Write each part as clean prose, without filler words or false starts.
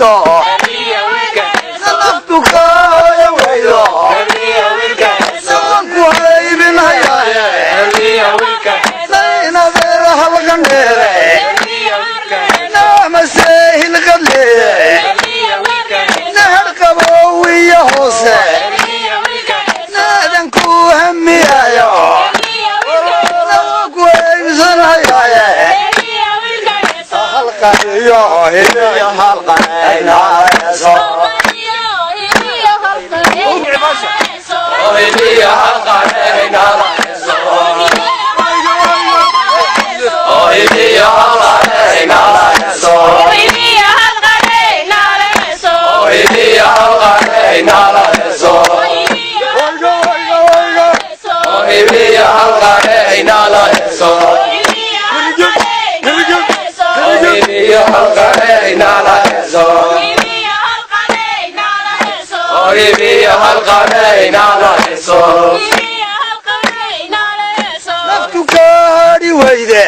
weydo naftu kaaya weydo ku haybinaya layna beera halkan dheere namasehil qadleeye nahar qabowiya hoose naadan ku hamiyayo ku haybsanayaaye halqaniyo hidiyo halqanaynaayso hidiyo halqanaynaayso hidiyo halqanaynaayso hidiyo halqanaynaayso hidiyo halqanaynaayso hidiyo halqanaynaayso hidiyo halqanaynaayso hidiyo halqanaynaayso naftu gaadhi weyde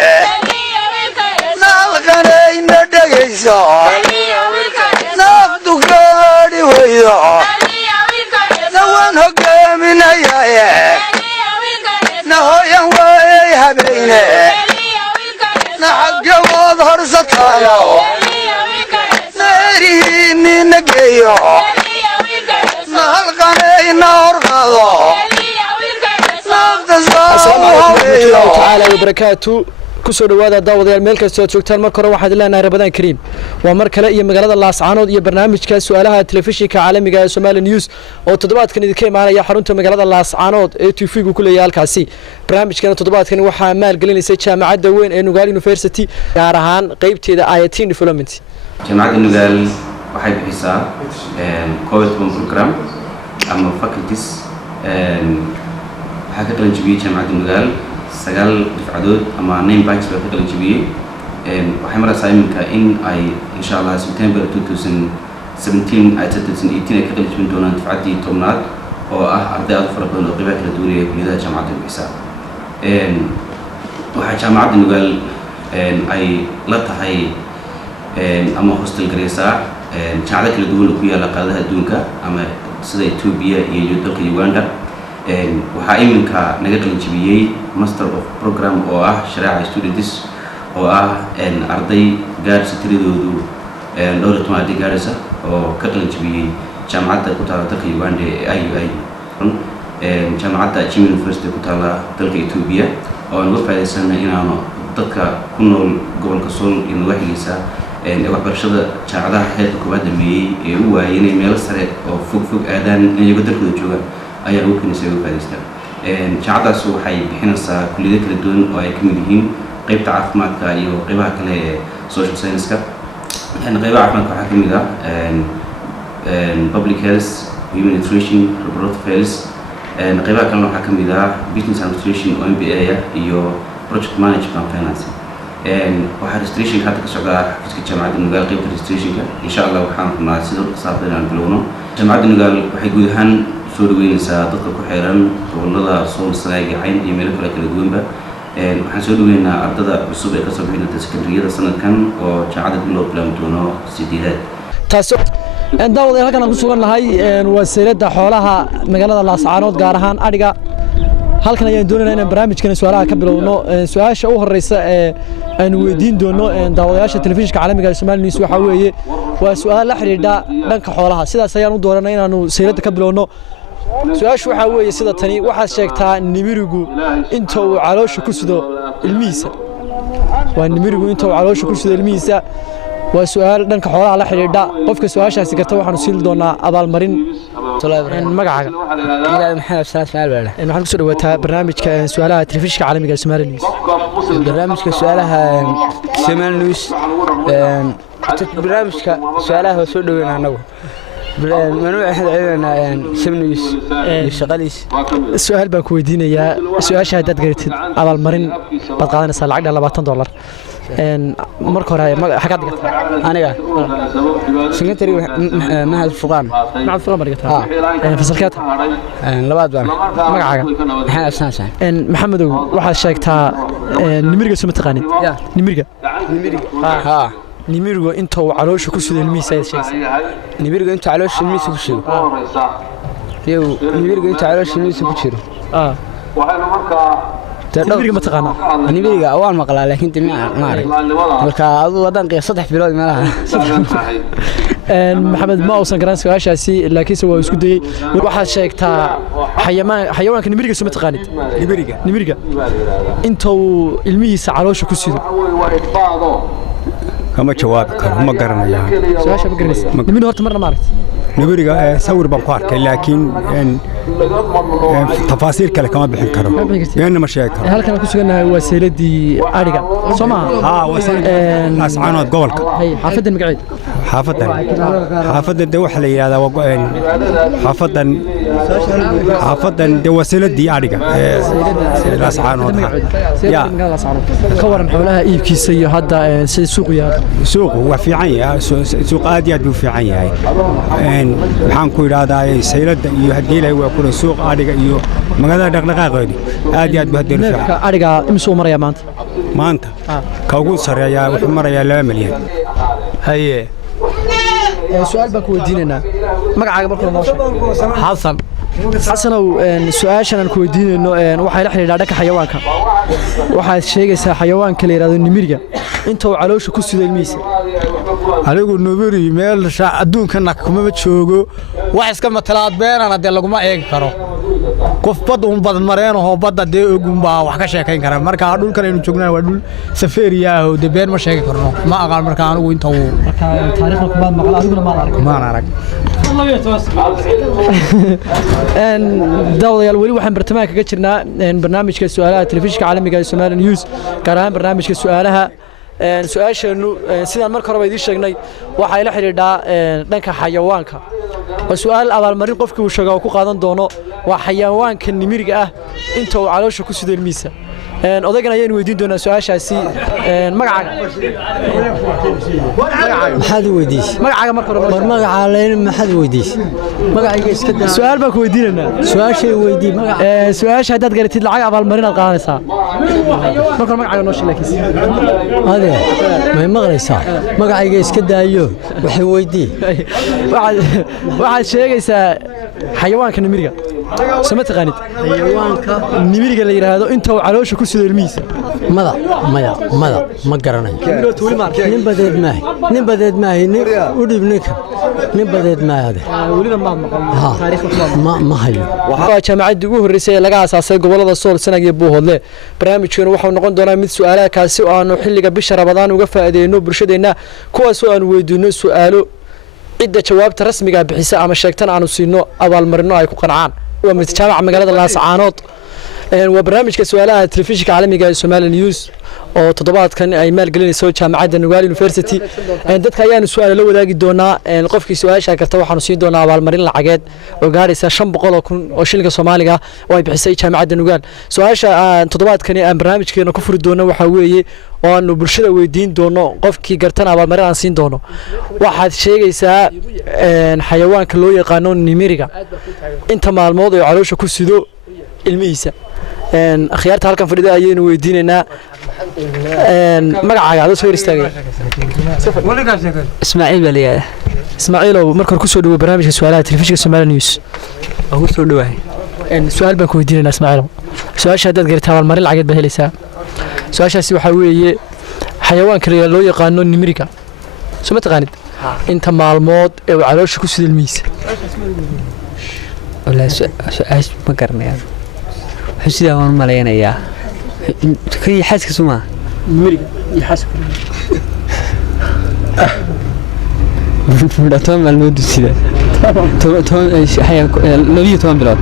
naalqanayna dhegayso naftu gaadhi weydo nawaan hogaaminayaye nahoyan waayay habeyne naxagawood horsatayo naerihiinina geeyo nahalqanayna horqado tacaala wabarakaatu kusoo dhawaada daawadayaal meel kastoo aad joogtaan marka hore waxaad leenahay rabadaan kariim waa mar kale iyo magaalada laascaanood iyo barnaamijka su'aalaha telefishinka caalamiga ee Somali News oo toddobaadkan idinka imaanaya xarunta magaalada laascaanood ee TV-gu ku leeyahay halkaasi barnaamijkan toddobaadkan waxaa maalgelinaysa jaamacadda weyn ee Nugaal University gaar ahaan qaybteeda ICT Development jaamacadda Nugaal waxay bixisaa COVID program ama faculties waxaa ka qalan jabiyay jaamacadda Nugaal 9 dafcadood ama 9 batch baa ka qalan jabiyay waxay maraysaa iminka in ay insha Allah September 2017 ay 2018 ay ka qalan jabin doonaan dafcaddii 10aad oo ah arday aad fara badan oo qaybaha kala duwan ee kulliyadaha jaamacadda bixisaa waxaa jaamacadda Nugaal ay la tahay ama hostel gareysaa jaamacado kala duwan oo ku yaala qaaradaha adduunka ama sida Ethiopia iyo dalka Uganda waxaa iminka naga qalin jabiyay master of program oo ah shariica students oo ah arday gaarisa tiradoodu dhowr iyo toban arday gaarisa oo ka qalin jabiyay jaamacadda ku taala dalka Uganda ee IUI jaamacadda Jimmy University ku taala dalka Ethiopia oo aan uga faa'iideysanay inaanu dadka ku nool gobolka Sool iyo Nawaaxigiisa waxbarashada jaamacadaha heerka koowaad dhameeyay ee u waayay inay meel sare oo fog aadaan inay dalkooda joogaan ayaa lagu keenay uga faa'iideystaan jaamacadaas waxay bixinaysaa kulliyado kala duwan oo ay ka mid yihiin qaybta caafimaadka iyo qaybaha kale ee social science-ka qaybaha caafimaadka waxaa ka mid ah public health, human nutrition, reproductive health qaybaha kalena waxaa ka mid ah business administration oo MBA iyo project management and finance waxaa registration hadda ka socda xafiiska jaamacadda Nugaal qaybta registrationka insha Allah waxaan rabnaa sidoo saabtan aan bilowno jaamacadda Nugaal waxay guud ahaan soo dhaweynaysaa dadka ku xeeran gobolada Sool, Sanaag, Cayn iyo meelo kale kala duwanba waxaan soo dhaweynaa ardada cusub ee ka soo bixi doonta secondaryada sanadkan oo jaamacadda bilowd bilaab doono 8aad taas daawadayaal halkan aan ku sugan nahay waa seelada xoolaha magaalada laascaanood gaar ahaan adhiga halkan ayaan doonaynaa inaan barnaamijkan su'aalaha ka bilowno su'aasha ugu horeysa ee aan weydiin doono daawadayaasha telefishinka caalamiga ee Somali News waxa weeye waa su'aal la xiriira dhanka xoolaha sidaas ayaan u dooranay inaanu seelada ka bilowno su'aashu waxa weeye sida tani waxaad sheegtaa nimirigu inta uu caloosha ku sido ilmihiisa waa nimirigu inta uu caloosha ku sido ilmihiisa waa su'aal dhanka xoolaha la xiriira qofka su'aashaasi garta waxaanu siin doonaa abaalmarin magacaaga maxamed salaad baale waxaan ku soo dhawaataa barnaamijka su'aalaha telefishinka caalamiga ee Somali News barnaamijka su'aalaha Somali News barnaamijka su'aalaha soo dhaweynaa anagu manuu ahad ceeynaa Somali News shaqadiis su'aal baan ku weydiinayaa su'aasha haddaad garatid abaalmarin baad qaadanaysaa lacag $20 marka hore xagaad dhigtay aniga secretary mahad fuqaan marigata fasalkaad labaad baan magacaaga maxamed sansan maxamedow waxaad sheegtaa nimiriga soo taqaanid nimiriga ha nimirigu inta uu caloosha ku sido ilmihiisa ay sheegaysaa nimiriga inta caloosha ilmihiisa ku jiro yow nimiriga inta caloosha ilmihiisa ku jiro nimiriga ma taqaanaa nimiriga waan maqlaa laakiin dimi ma arag marka aduu wadan qiyaas 3 bilood meelaha maxamed ma uusan garan su'aashaasi laakiinse waa isku dayay waxaad sheegtaa xayawaanka nimiriga soo ma taqaanid nimiriga inta uu ilmihiisa caloosha ku sido kama jawaabi karo ma garanayaa su'aasha ma garanaysaa nimiriga horta marna ma aragtay nimiriga sawir baan ku arkay laakiin tafaasiir kale kama bixin karo beenna ma sheegi karo halkan ku suganahay waa seeladii ariga Soomaa waa ascaanood gobolka xaafadan magaceed xaafadan de waxa la yiraahdaa xaafadan de waseeladii ariga ascaanood ya ka waran xoolaha iibkiisa iyo hadda si suuq yahay suuqu waa fiican yahay suuq aad iyo aad buu fiican yahay waxaan ku yiraahdaa seelada iyo hadii la waa ku suuq ariga iyo magaalada dhaqdhaqaaqeedu aad iyo aad buu hadii neefka ariga imsoo maraya maanta ka ugu sareeyaa wuxuu marayaa 2 milyan haye su'aal baan ku weydiinaynaa magacaaga markuu noo sheego xasan xasanow su'aashan aan ku weydiinayno waxay la xiriirtaa dhanka xayawaanka waxaad sheegaysaa xayawaanka la yiraahdo nimiriga inta uu caloosha ku sido ilmihiisa anigu nimiri meel adduunkana kuma joogo wax iska matalaad beenana de laguma eegi karo qof bad un badan mareenoo badda de ogun baa wax ka sheekayn kara marka dhulkan aynu joognaa waa dhul safariya oo de been ma sheegi karno ma aqaan marka anigu inta uu taariikhda ku baad maqal adiguna ma arag dawadayaal weli waxaan bartamaha kaga jirnaa barnaamijka su'aalaha telefishinka caalamiga ee Somali News gaar ahaan barnaamijka su'aalaha su'aasheenu sidaan marka hore idin sheegnay waxay la xiriirtaa dhanka xayawaanka waa su'aal abaalmarin qofkii uu sheegay oo ku qaadan doono waa xayawaanka nimiriga ah inta uu caloosha ku sido ilmihiisa odaygan ayaan weydiin doonaa su'aashaasi magacaaga maxaad weydiis magacaaga marka hore magaca leen maxaad weydiis magacayga iska daa su'aal baan ku weydiinaynaa su'aashay weydii magaca su'aasha hadaad garatid lacag abaalmarin aad qaadanaysaa marka magacaaga noo sheeg ade ma maqlaysaa magacayga iska daayo waxay weydii waxaad sheegaysaa xayawaanka nimiriga sama taqaanid xayawaanka nimiriga la yiraahdo inta uu caloosha ku sido ilmihiisa mada ma garanayo nin badeed maahay u dhib ninka nin badeed maayade weliba ma maqal taariikhda ma hayo waa jaamacadii ugu horeysay ee laga aasaasay gobolada Sool Sanaag iyo Buuhoodle barnaamijkeenu wuxuu noqon doonaa mid su'aalaha kaasi oo aanu xilliga bisha Ramadaan uga faa'iideyno bulshadeena kuwaas oo aan weydiino su'aalo cidda jawaabta rasmiga bixisa ama sheegtan aanu siino abaalmarino ay ku qancaan waa mid jaamaca magaalada Laascaanood waa barnaamijka su'aalaha telefishinka caalamiga ee Somali News oo toddobaadkan ay maalgelinayso jaamacadda Nugaal University dadka ayaan su'aalo la wadaagi doonaa qofkii su'aasha karta waxaanu siin doonaa abaalmarin lacageed oo gaaraysa 500,000 oo shilinka Soomaaliga oo ay bixisay jaamacadda Nugaal su'aasha toddobaadkan aan barnaamijkeena ku furi doono waxa weeye oo aanu bulshada weydiin doono qofkii gartan abaalmarin aan siin doono waxaad sheegaysaa xayawaanka loo yaqaan nimiriga inta maalmood oo caloosha ku sido ilmihiisa akhyaarta halkan fadhida ayaynu weydiinaynaa magacaaga adoo soo istaagay Ismaaciil baliya Ismaaciilow marka hore ku soo dhawo barnaamijka su'aalaha telefishinka Somali News ugu soo dhawahay su'aal baan ku weydiinaynaa Ismaaciilow su'aasha hadaad gartaa abaalmarin lacageed baa helaysaa su'aashaasi waxa weeye xayawaanka loo yaqaan nimiriga soo taqaanid inta maalmood ee uu caloosha ku sido ilmihiisa wala su'aash ma garanayaan حسيدا وان مالينا يا كي حاسك سما مريق يحاسك لا توم المود سيدا توم حيا لو توم بلاد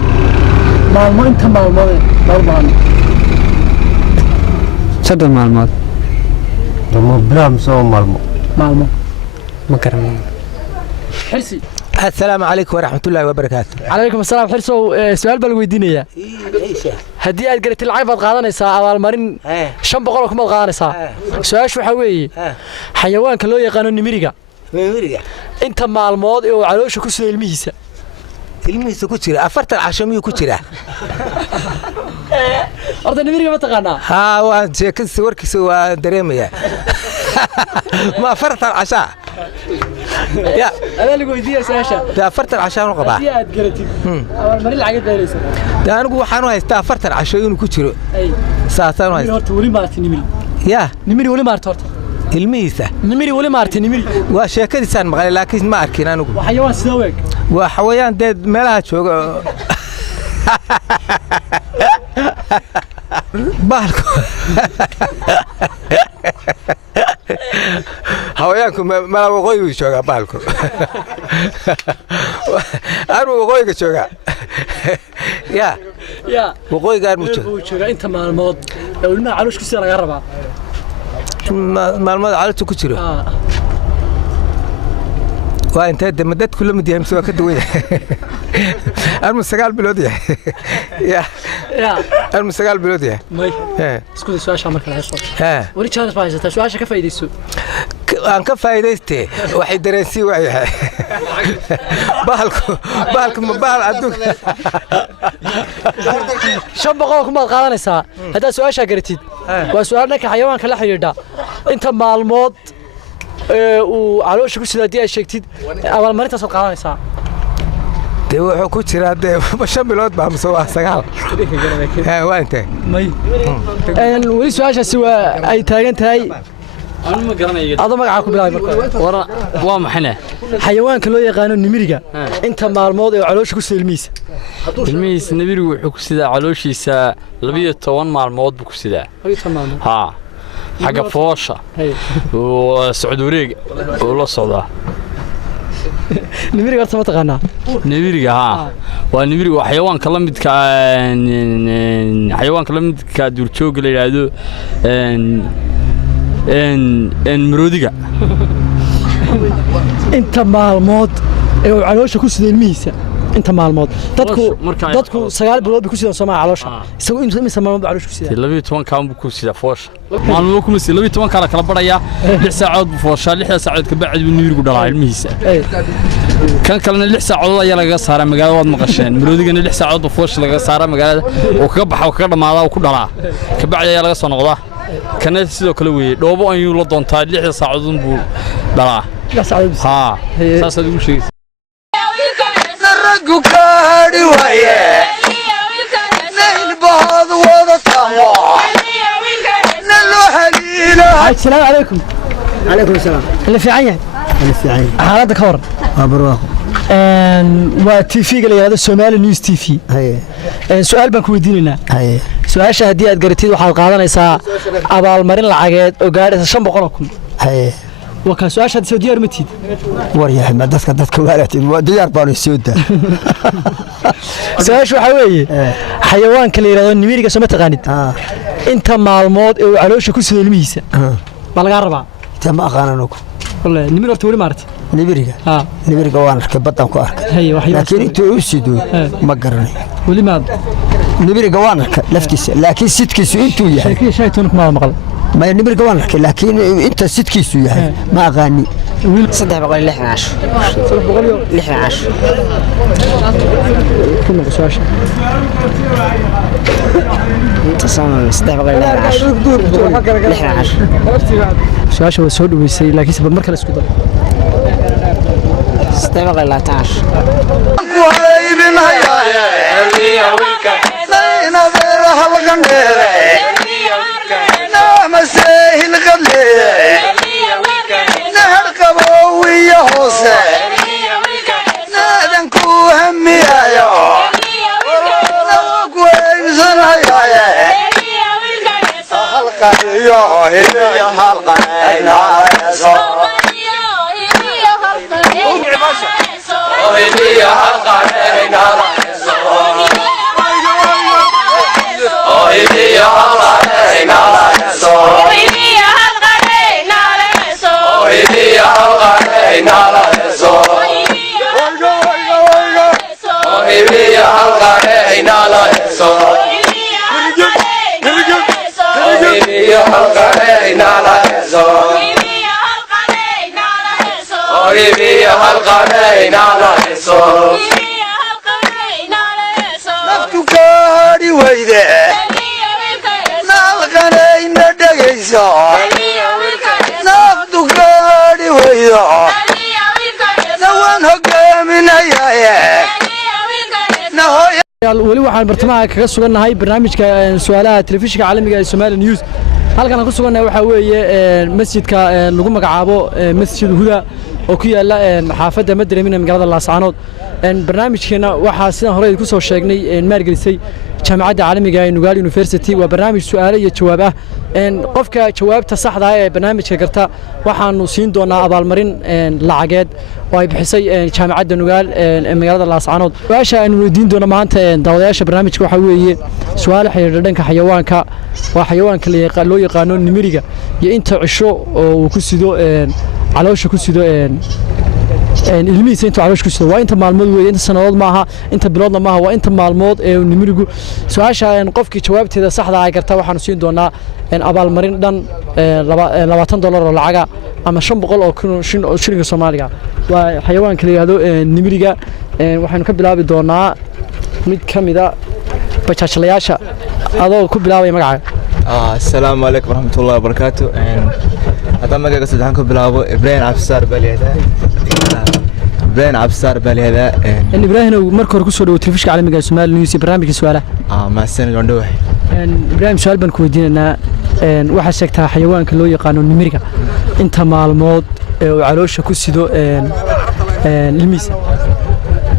مالمو انت مالمو صدر مالمو بلا مسو مالمو ما كرمي حرسي السلام عليكم ورحمة الله وبركاته. عليكم السلام حرسو سؤال بالويدينية. هدي أد قلت العيب قاضنا ساعة والمرين شن بقولكم قاضنا ساعة. سؤال شو حوي؟ حيوان كلو يقانون نميريكا. نميريكا. أنت مع الماضي وعلوش كسر الميسة. الميسة كتيرة أفرت العشمية كتيرة. horta nimiriga ma taqaanaa ها وان كنت وركس ودريميا ما فرت العشاء يا adaa lagu weydiiyay su'aasha ده فرت العشاء نقبع si aad garatid abaalmarin lacag dheeraysa ده انا waxaan u haystaa فرت العشاء inuu ku jiro ay saasaan u nimiri haystaa horta weli maartay nimiri ya nimiri weli maartay horta ilmihiisa nimiri weli maartay nimiri waa sheekadiisaan maqlay laakiin ma arkin anigu waa xayawaan sida weeg waa xawayaan dee meelaha jooga bahalku hawayaanku mala waqooyigu joogaa bahalku aanu waqooyiga joogaa ya waqooyiga aanu joogaa inta maalmood ee ilmaha calooshkiisa laga rabaa maalmood caloosha ku jiro waa intee de dadku la mid yahay mise waa ka duwan yahay armu 9 bilood yahay ya armu 9 bilood yahay may isku day su'aasha marka la haysto wali chance baa haysta su'aasha ka faa'iideyso aan ka faa'iideystay waxay dareensi waayahay bahalku ma bahal adduunka 500 kuma qaadanaysaa hadaa su'aasha garatid waa su'aal dhanka xayawaanka la xiriirta inta maalmood uu caloosha ku sidaa ay sheegtid abaalmarintaas oo qaadanaysaa de wuxuu ku jiraa de 5 bilood baa mise waa 9 waa intee may wali su'aashaasi waa ay taagan tahay أنا ما قرني هذا ما عاكم بلاي مركب ورا وامحنا حيوان كلو يقانو نميرجا أنت مع الماضي وعلوش كسر الميس الميس نمير وحكسدا علوش يسا لبيه توان مع الماضي بكسدا ها حاجة فوشة وسعود وريق ولا صعدا نميرجا أنت ما تقنا نميرجا ها ونميرجا حيوان كلامد حيوان كلامد كدورتشوق اللي هذا إن مرودية أنت مع الماضي وعلوش كسر الميس أنت مع الماضي تدكو سجال بلاد بكسر سماع علوشة سوي أنت مثل ما الماضي علوش كسر لبي توان كام بكسر فوش ما نقولكم مثل لبي توان كلا كلا بريا لحسة عود بفوش لحسة عود كبعد بالنير قدرة الميس كان كلنا لحسة عود يلا قصارة مقالة واد مقشين مرودي قلنا لحسة عود بفوش لقصارة مقالة وكبح وكرر مع الله وكدرة كبعد يلا قصنا نقضة كانت سيدو كلوي دوبو أن يولد دون تاج لحسة عودن بو دلا ها ساسا دو شيء نرجو كاري وياه نلبهض وضطمع نلو حليلة. السلام عليكم. عليكم السلام. اللي في عين. اللي في عين. حالتك خبر. أبروه. وتي في قال هذا السومالي نيوز تي في. هي. سؤال بنكو يديننا. هي. سؤال شهدي أتقرتيد وحال قادنيسا abaalmarin lacageed oo gaaraysa 500 kun. هي. وكان سؤال شهد سعودية رمتيد. وريح ما دتك والتي ديار بانو السودة. سؤال شو حوي؟ حيوان كلي يرادو نميرجا سو ما تقانيد. انت مالمود او علوش كسد الميسا. ما لغا ربا. انت ما قاننوك. والله نمير horta wali maartay. نميرجا. نميرجا waan arkay badan ku arkay. هي waxay. laakiin intuu u sido ma garanay. wali maad. نميرجا waan arkay laftiisa laakiin sidkiisu intuu yahay. sheekay shaytan kuma maqal. ما نميرجا waan arkay laakiin inta sidkiisu yahay ma aqaani. wiil 316 316 كنا قصاش تصامم 316 سؤال هو سود ويسي لكن سبب مركز اسكو 316 وهيبن هيا لينا بيرها وغنديرة نعم سيهن غلي نهر قبوي هوسة نادن كو همي يا لوك ويبزن هيا حلقة هي حلقة نفتو كاري ويده weli waxaan bartamaha kaga sugannahay barnaamijka su'aalaha telefishinka caalamiga ee Somali News halkan aan ku sugannahay waxa weeye masjidka lagu magacaabo Masjid Huda oo ku yaala xaafadda Madreemina magaalada Laascaanood barnaamijkeena waxa sidaan hore ku soo sheegnay maalgelisay jaamacadda caalamiga ee Nugaal University waa barnaamij su'aalo iyo jawaab ah qofka jawaabta saxda ah ee barnaamijka garta waxaanu siin doonaa abaalmarin lacageed oo ay bixisay jaamacadda Nugaal ee magaalada Laascaanood su'aasha aan weydiin doono maanta daawadayaasha barnaamijka waxa weeye su'aal xiriir dhanka xayawaanka waa xayawaanka loo yaqaano nimiriga iyo inta cisho oo uu ku sido caloosha ku sido ilmihiisa inta caloosh ku sido waa inta maalmood weeye inta sanadood maaha inta biloodna maaha waa inta maalmood ee nimirigu su'aasha qofkii jawaabteeda saxda ah garta waxaanu siin doonaa abaalmarin dhan $20 oo lacaga ama 500 oo shilinka Soomaaliga waa xayawaanka la yiraahdo nimiriga waxaanu ka bilaabi doonaa mid kamida bajaajlayaasha adoo ku bilaabay magacaaga assalaamu alaykum warahmatullahi wabarakatuh هذا ما قصد عنكم بلابو إبراهيم عبسار باليدا إبراهيم عبسار باليدا إبراهيم مركور كسر وتلفزيون على مجال سومال نيوز برنامج سؤاله ما السنة جندوه إبراهيم سؤال بنكودينا واحد سكتها حيوان كله يقانون نمريكا أنت معلومات وعروش كسيدو الميس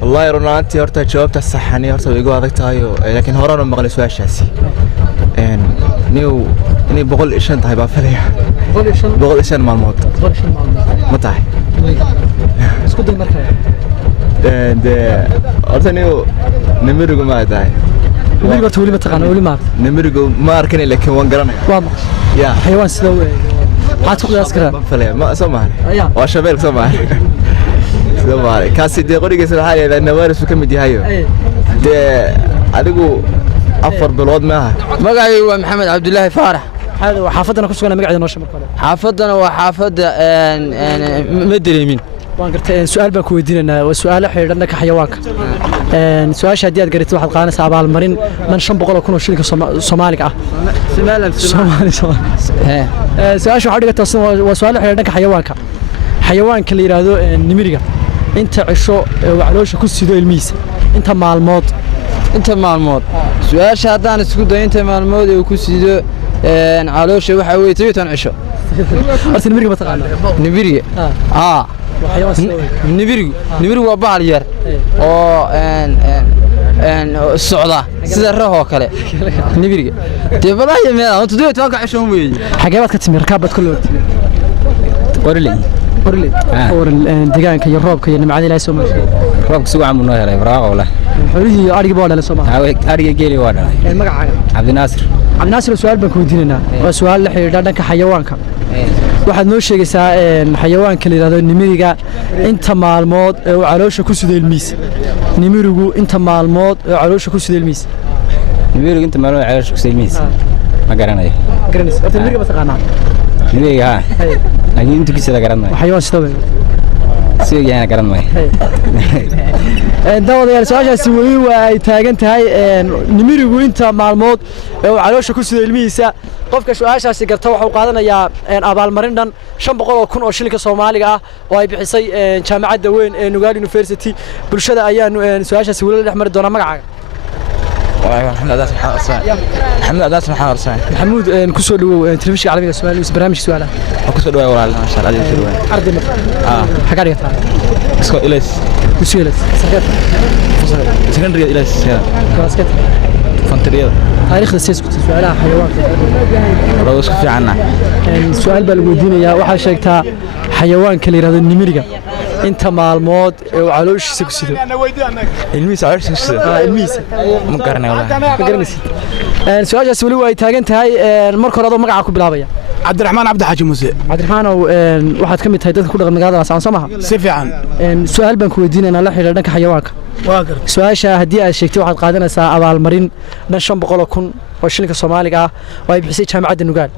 والله يرونا أنت هرت جوابت الصحني هرت ويجوا هذاك تايو لكن هرانا مغلي سؤال شاسي نيو بقول إيش أنت هيبقى فليه بقول إيش المعلومات متاح اسكت المركز ده أرتنيو نمرقو ما تاعي نمرقو تقولي ما تقنا قولي ما نمرقو ما أركني لكن وانقرنا واضح يا حيوان سدوي عاتق أسكره فليه ما سمعني واشبير سمعني سمعني كاسي دي قولي قصر حالي لأن وارث وكم دي هايو ده أدقو أفر بالوضع معها مقعي هو محمد عبد الله فارح هذا وحافظنا كسونا مقعد نوش مركله حافظنا وحافظ مدري وان قلت سؤال بك ويدينا وسؤال حيرنا كحيوانك سؤال شديد قريت واحد قانا سابع المرين من 500 كونو شركه سوماليك سومالي سؤال شو حدقت وسؤال حيرنا كحيوانك حيوانك اللي يرادو نميريغا انت عشو وعلوش كسيدو الميس انت مالمود سؤال شادان اسكو دو انت مالمود او كسيدو علوشه waxa weey 10 cisho artin nibiriga mataqaana nibiriga nibiriga waa bahal yar oo socda sida raho kale nibiriga deebadaha meel aan 10 cisho weey xagee baad ka timir kaabad kullu qorley deegaanka iyo roobka iyo nimcada Ilaahay soo maashay roobka si wacan noo helay faraaqo wala xulihii ariga baa dhalay Soomaaliya ariga geeli waa dhalay magacaaga Cabdi Naasir su'aal baan ku weydiinaa waa su'aal la xiriira dhanka xayawaanka waxaad noo sheegaysaa xayawaanka la yiraahdo nimiriga inta maalmood oo caloosha ku sida ilmiis nimirigu inta maalmood oo caloosha ku sida ilmiis nimirigu inta maalmood oo caloosha ku sida ilmiis ma garanayo horta nimiriga ma taqaanaa nimiriga laakiin inta kisada garanayo xayawaan sida سيجي أنا كرن ماي. داود يا سؤال سوي وتاجنت هاي نميرو أنت معلومات وعلوش كوسي الميسا قفك شو عايش هسي قرطة وحقادنا يا أبال مرندن شن بقول كون أشيلك الصومالي وهاي بحسي جامعة دوين نوغال يونيفرسيتي بالشدة أيام سؤال سوي الأحمر الدورة مقعد. محمد أداس محمد أداس محمود كسر تلفزيون عالمي السؤال برنامج سؤاله كسر دواء ولا ما شاء الله دواء أرض حاجة عليك اسكو إليس إليس سكندري إليس كاسكت فانتريا تاريخ السياسة سؤالها حيوان روسك في عنا السؤال بالمدينة يا واحد شيكتها حيوان كلي هذا النميرجا أنت معلومات وعلوش سكسيدو الميس عارف سكسيدو الميس مقارنة ولا مقارنة السؤال جالس ولي تاجنت هاي المركز هذا مقعد كبلابية عبد الرحمن عبد الحاج موسى عبد الرحمن واحد كم يتهدد كل رقم قاعد عن سماها سيف عن سؤال بنك ودينا أنا لحي لأنك حيوانك سؤال شاهدي الشيكتي واحد قاعدنا ساعة على المرين نشان بقول كون وشلك الصومالي وهي بحسي جامعة النقال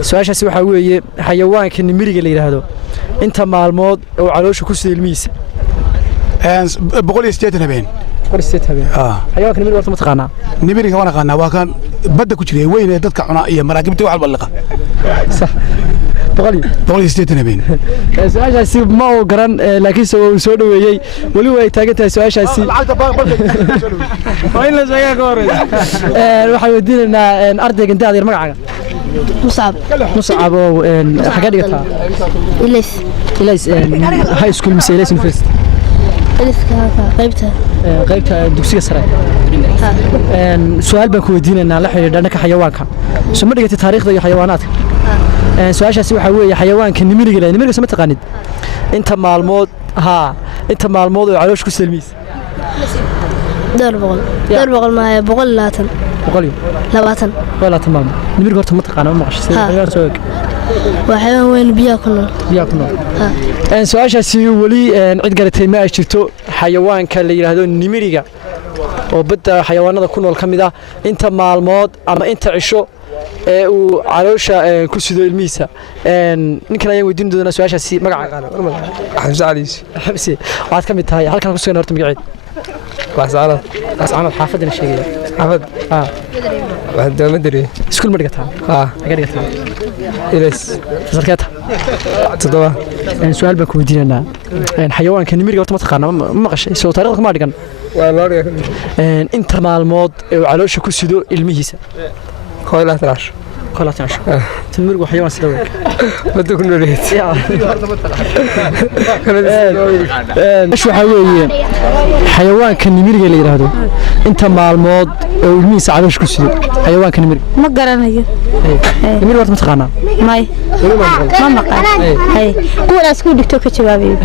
سؤال شاسي وحوي حيوانك النميري اللي هذا أنت معلومات وعلوش كوسي الميس بقول استيت هبين بقول استيت هبين حيوانك النميري وقت متقنا نميري كمان قنا وكان بدك كشري وين دتك عناية مراكبتي واحد بلقة صح 180 habeen su-aashaasi ma uu garan laakiinse uu soo dhaweeyey weli way taagan tahay su-aashaasi waxaan weydiinaynaa ardayga inta adeer magacaaga muscab oo xagee dhigataa ilays high school mise ilays university qaybta dugsiga sare su-aal baan ku weydiinaynaa la xidhiidha dhanka xayawaanka soo ma dhigatay taariikhda iyo xayawaanaadka su-aashaasi waxaa weeye xayawaanka nimiriga leh nimiriga sama taqaanid inta maalmood oo caloosh ku salmiis دور بقول ما بقول لاتن maalmood nimiriga horta ma taqaana ma maqashay waxaan weyn biyo kuno su-aashaasi weli cid garatay ma ay jirto xayawaanka la yiraahdo nimiriga oo badda xayawaanada ku nool ka mid ah inta maalmood ama inta cisho ee uu caloosha ku sido ilmihiisa ninkan ayaan weydiin doonaa su-aashaasi magacaaga xamse cali xamse waxaad ka mid tahay halkan ku sugan horta magaceed ascaanood xaafadana sheegaya xaafad waxaan dooma diriyey iskuul ma dhigataa xagee dhigataa ilays fasalkeeta 7 su-aal baan ku weydiinaynaa xayawaanka nimiriga horta ma taqaana ma maqashay soo taariikhda kuma dhigan inta maalmood ee uu caloosha ku sido ilmihiisa nimirigu xayawaan sida weyn badda ku nooleed waxaa weeye xayawaanka nimiriga la yidhaahdo inta maalmood oo ilmihiisa caloosha ku sido xayawaanka nimiriga ma garanayo nimiriga horta ma taqaanaa may ma maqan kuwaas ku dhigto ka jawaabayo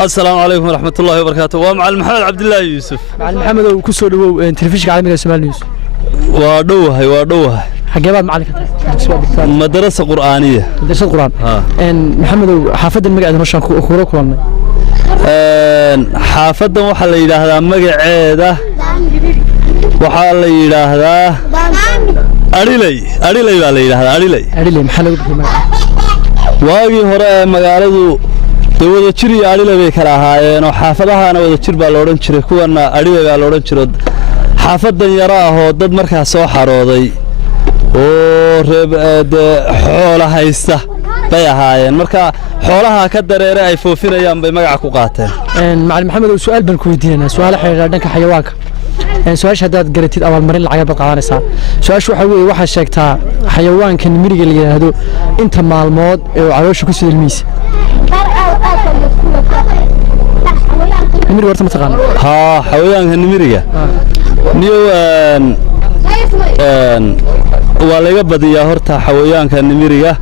السلام عليكم ورحمة الله وبركاته ومع محمد عبد الله يوسف مع محمد وكسو دو تلفزيون عالمي سومال نيوز وادوها حقيبات معلك مدرسة قرآنية مدرسة قرآن ان محمد حافظ المقعد نشان كورو كولنا حافظا waxa la yiraahdaa magaceeda waxa la yiraahdaa arilay baa la yiraahdaa arilay maxaa lagu bixiyaa waagii hore ee magaaladu wada jir iyo arilay bay kala ahaayeen oo xaafadahana wada jir baa la oran jiray kuwana arilay baa la oran jiray xaafadan yara ah oo dad markaa soo xarooday oo reeb xoolo haysta bay ahaayeen marka xoolaha ka dareere ay foofinayaan bay magac ku qaateen macallin maxamed su'aal baan ku weydiinaa su'aal xiriir dhanka xayawaanka su'aasha hadaad garatid abaal marin lacag baad qaadanaysaa su'aashu waxa weeye waxa sheegtaa xayawaanka nimiriga la yiraahdo inta maalmood ee caloosha ku sida ilmihiisa nimiriga horta ma taqaan xayawaanka nimiriga niyo waa laga badiyaa horta xayawaanka nimiriga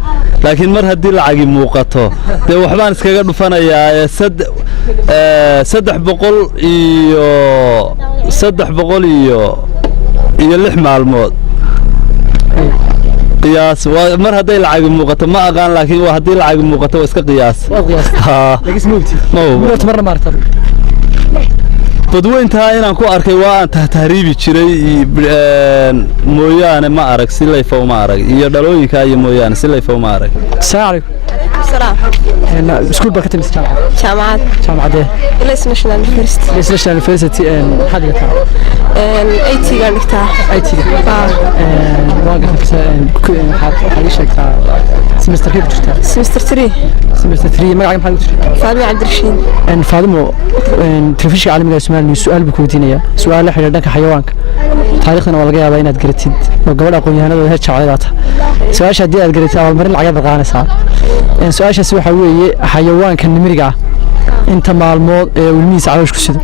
laakiin mar haddii lacagi muuqato dee waxbaan iskaga dhufanayaa 300 iyo 6 maalmood qiyaas mar hadday lacagi muuqato ma aqaan laakiin waa haddii lacagi muuqato waa iska qiyaas marna maarta badweyntaa inaan ku arkay waa aan tahriibi jiray mooyaane ma arag si layfa uma arag iyo dhalooyinka iyo mooyaane si layfa uma arag السلام عليكم سكول باكتم جامعة إليس ناشونال يونيفرسيتي إليس ناشونال يونيفرسيتي حاجة أيتي قالكتها أيتي واقف حاجة شكتها سمستر كيف تشتغل سمستر 3 ما قاعد محل فاطمة عبد الرشيد إن فاطمة تلفزيون عالمي اسمه سؤال بكوتينية سؤال حول دنك حيوانك taariikhdana waa laga yaabaa inaad garatid oo gabadha aqoon-yahanada heer jacaylaata su-aasha haddii aad garatid abaalmarin lacag baad qaadanaysaa su-aashaasi waxaa weeye xayawaanka nimiriga ah inta maalmood ee ilmihiisa caloosh ku sido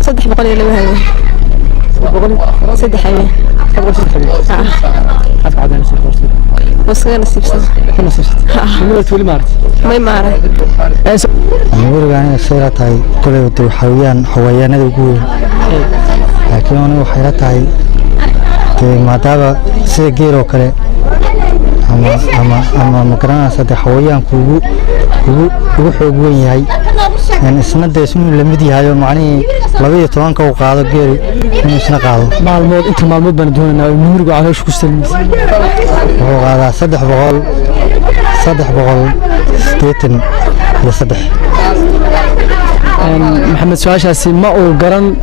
300 iyo 200 xayawaanada ugu weyn laakiin anigu waxay la tahay maadaama sida geel oo kale ama magaranaysa de xayawaanku ugu xoog weyn yahay isna de inuu la mid yahay oo macnihii 12 uu qaado geel inuu isna qaado maalmood inta maalmood baan doonaynaa nimirigu caloosh ku salmiis wuxuu qaadaa 383 محمد سؤال شاسي ما هو قرن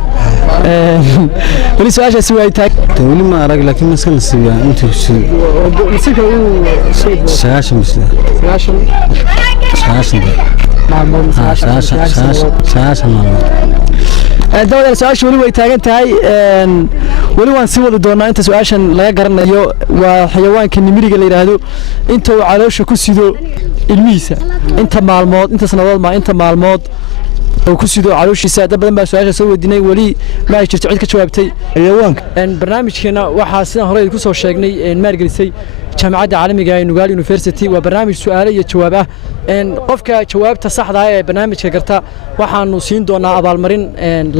weli su-aashaasi waa taag weli ma arag laakiin iska nasiiba intuu nasiibka uu sagaashan dawada su-aasha weli way taagan tahay weli waan sii wadi doonaa inta su-aashan laga garanayo waa xayawaanka nimiriga la yidhaahdo inta uu caloosha ku sido ilmihiisa inta maalmood inta sanadood ma inta maalmood oo ku sido calooshiisa dad badan baa su-aasha soo weydiinay weli ma ay jirto cid ka jawaabtay xayawaanka barnaamijkeena waxaa sidaan hore ku soo sheegnay maalgelisay jaamacadda caalamiga ee Nugaal University waa barnaamij su'aalo iyo jawaab ah qofka jawaabta saxda ah ee barnaamijka garta waxaanu siin doonaa abaalmarin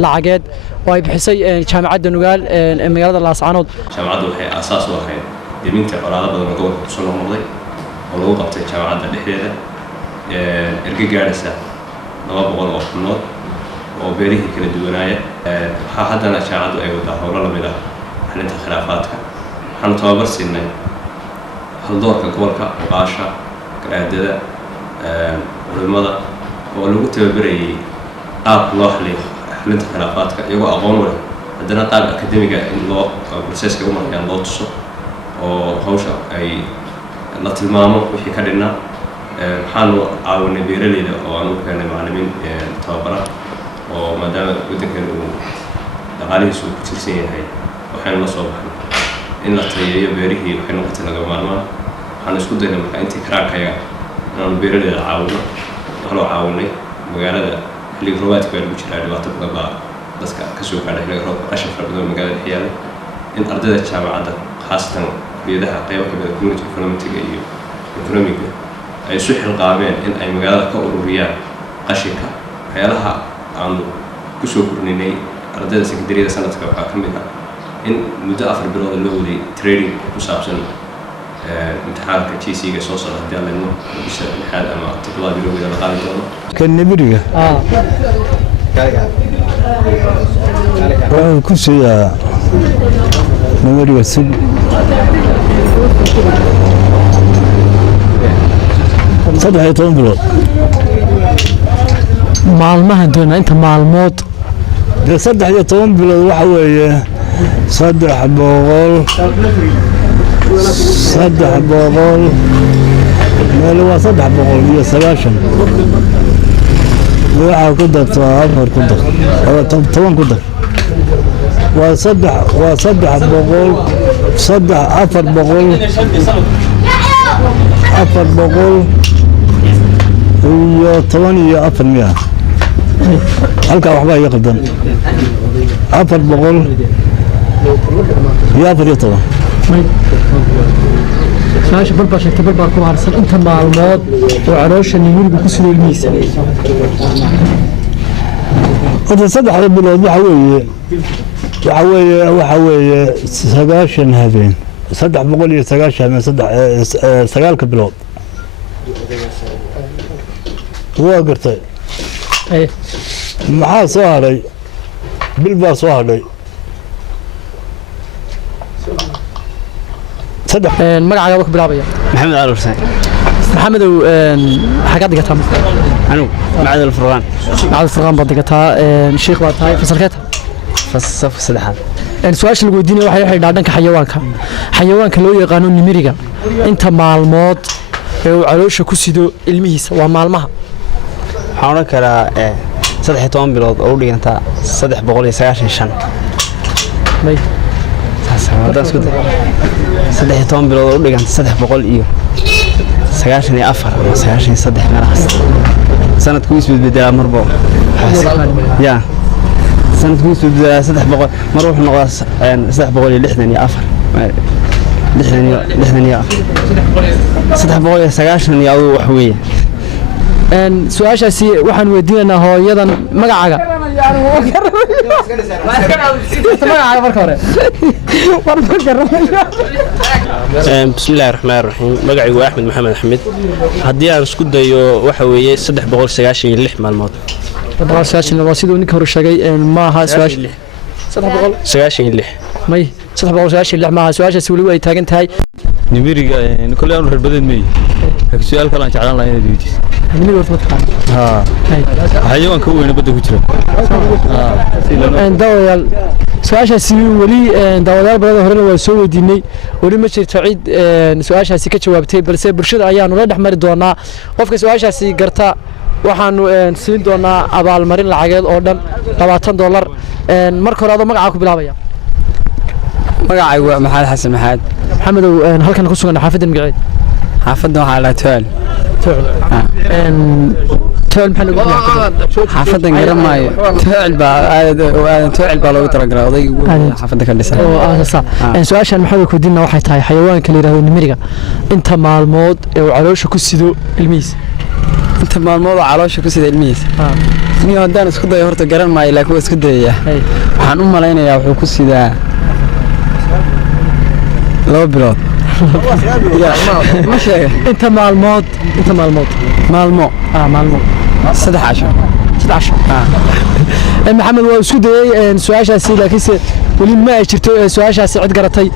lacageed oo ay bixisay jaamacadda Nugaal ee magaalada Laascaanood jaamacaddu waxay asaas u ahayd diminta colaado badan oo gobolka ku soo noqday oo lagu qabtay jaamacadda dhexdeeda erga gaaraysa 200 oo xubnood oo beerihii kala duwanaaya waxaa haddana jaamacaddu ay wadaa howlo lamid ah xalinta khilaafaadka waxaanu tababar siinay haldoorka gobolka oqaasha garaadada culimada oo lagu tababarayay qaab loo xalinta khilaafaadka iyagoo aqoon u leh haddana qaab akademiga in loo processka u marayaan loo tuso oo hawsha ay la tilmaamo wixii ka dhinna waxaanu caawinay beeraleyda oo aan u keenay macallimiin tababara oo maadaama waddankan uu dhaqaalihiisu ku tirsan yahay waxaynu la soo baxnay in la tayeeyo beerihii waxay noqotay laga maarmaan waxaan isku daynay marka intii karaankayaga inaanu beeraleyda caawino waxloo caawinay magaalada xilliga roobaadka baa lagu jiraa dhibaato badan baa dadka ka soo gaadhay xilliga roobka qashin fara badan magaalada dhexyaala in ardayda jaamacadda khaasatan kulliyadaha qaybo ka mida community economiga iyo economiga ay isu xilqaameen in ay magaalada ka ururiyaan qashinka waxyaalaha aanu ku soo kordhinay ardayda sekondariyada sanadka waxaa ka mid ah in muddo 4 bilood loo waday training ku saabsan imtixaanka GC-ga soo socda haddii aan leedno bisha 6 ama 7 bilood la qaadi doono kan nimiriga waxaan ku siiyaa nimiriga sug saddex iyo toban bilood maalmahan doona inta maalmood dee 13 bilood waxa weeye 300 meel waa 390 waxaa ku darto 4 ku dar 10 ku dar waa 400 halkaa waxbaa iga qaldan 400 iyo 14 ساش بربا شكت بربا كو هرسن انت مالمود وعروش نيميرغو كسو ilmiisa هذا صدح بالود waxa weeye 9 habeen 390 ama 9 bilood waa gartay maxaa soo haray bil baa soo haray magacaaga ku bilaabaya محمد علي حسين محمد حاجات دقتها أنا معاد الفرقان معاد الفرقان بدقتها الشيخ باتاي فصلكتها فصف سدحان سؤال اللي وديني waxay xidhaa dhanka xayawaanka loo yaqaan nimiriga inta maalmood ee uu caloosha ku sido ilmihiisa waa maalmaha waxaan oran karaa 13 bilood oo u dhiganta 395 may هذا اسكت 13 bilood oo u dhiganta 300 iyo 94 meelahaas sanadku isbeddelaa marbo ya sanadku isbeddelaa 300 mar wuxuu noqdaa 364 390 iyo wax weeye su-aashaasi waxaan weydiinaynaa hooyadan magacaaga magacaaga marka hore بسم الله الرحمن الرحيم مقعي أحمد محمد أحمد هدي أنا سكود يو وحوي 396 مالمود 396 واسيدو نيك هور شاغي ما ها سؤال 396 ماي 396 ما ها سؤال سولي way taagan tahay nimiriga kulay aan reer badan meey laakiin su'aal kale aan jeclaan lahaa inaad weydiiso nimir warta mataqaan xayawaan ka weyn badda ku jira daawayaal su-aashaasi weli daawadayaal badan horena waa soo weydiinay weli ma jirto cid su-aashaasi ka jawaabtay balse bulshada ayaanu la dhex mari doonaa qofka su-aashaasi garta waxaanu siin doonaa abaalmarin lacageed oo dhan $20 marka hore adoo magacaa ku bilaabaya magacaygu waa maxamed xasan maxamedow halkan ku sugan xaafadda magaceed xaafadda waxaa la tool xaafadan garamaayo tool baa loogu talagalay odayga xaafadda ka dhisan su-aashan maxamed kudinna waxay tahay xayawaanka la yidhahdo nimiriga inta maalmood ee uu caloosha ku sido ilmihiisa inta maalmood oo caloosha ku sida ilmihiisa niyo haddaan isku dayo horta garan maayo laakiin waa isku dayaya waxaan u malaynayaa wuxuu ku sidaa 2 bilood ma sheegay inta maalmo 3 casho maxamed waa isku dayay su-aashaasi laakiinse weli ma ay jirto su-aashaasi cid garatay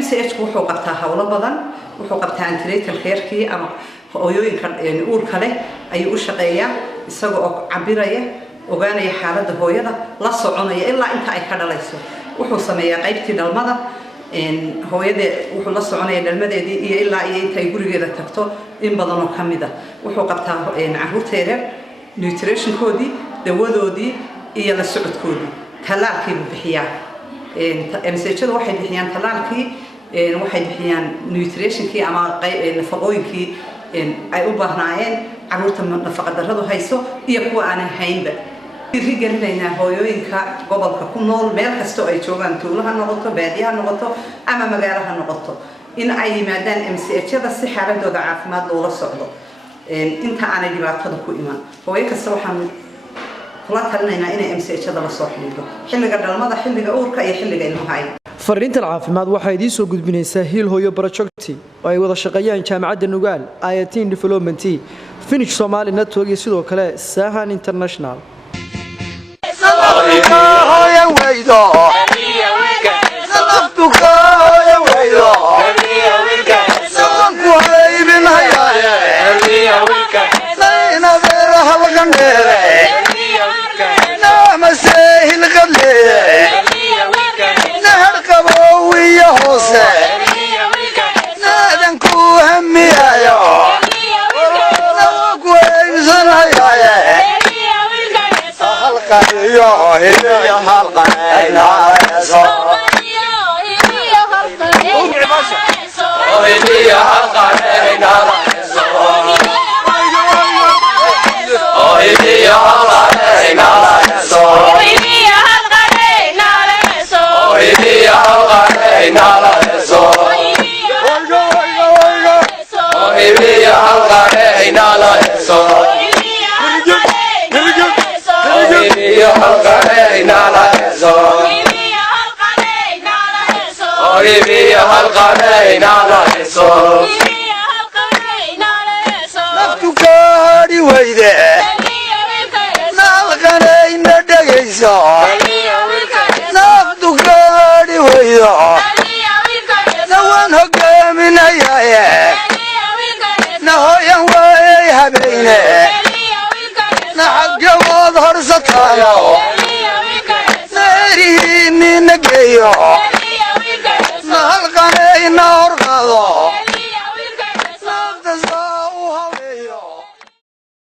MCH wuxuu qabtaa hawlo badan wuxuu qabtaa antenatal care-kii ama hooyooyinka uurka leh ayuu u shaqeeyaa isaga oo cabiraya ogaanaya xaaladda hooyada la soconaya ilaa inta ay ka dhalayso wuxuu sameeyaa qaybtii dhalmada hooyada wuxuu la soconaya dhalmadeedii iyo ilaa iyo inta ay gurigeeda tagto in badan oo kamid ah wuxuu qabtaa caruurteeda nutritionkoodii dawadoodii iyo la socodkoodii talaalkii buu bixiyaa MCH-du waxay bixiyaan talaalkii waxay bixiyaan nutritionkii ama nafaqooyinkii ay u baahnaayeen caruurta nafaqadarradu hayso iyo kuwa aanan haynba dhiirigelinaynaa hooyooyinka gobolka ku nool meel kastoo ay joogaan tuulo ha noqoto baadiye ha noqoto ama magaalo ha noqoto in ay yimaadaan MCH-yada si xaaladooda caafimaad loola socdo inta aanay dhibaatada ku iman hooyo kasta waxaan kula talinaynaa inay MCH-yada la soo xidhiidho xilliga dhalmada xilliga uurka iyo xilliga ilmaha fariintan caafimaad waxaa idiin soo gudbinaysaa hiil hooyo project oo ay wada shaqeeyaan jaamacadda nugaal ayatiin development finish somali network iyo sidoo kale sahan international Yo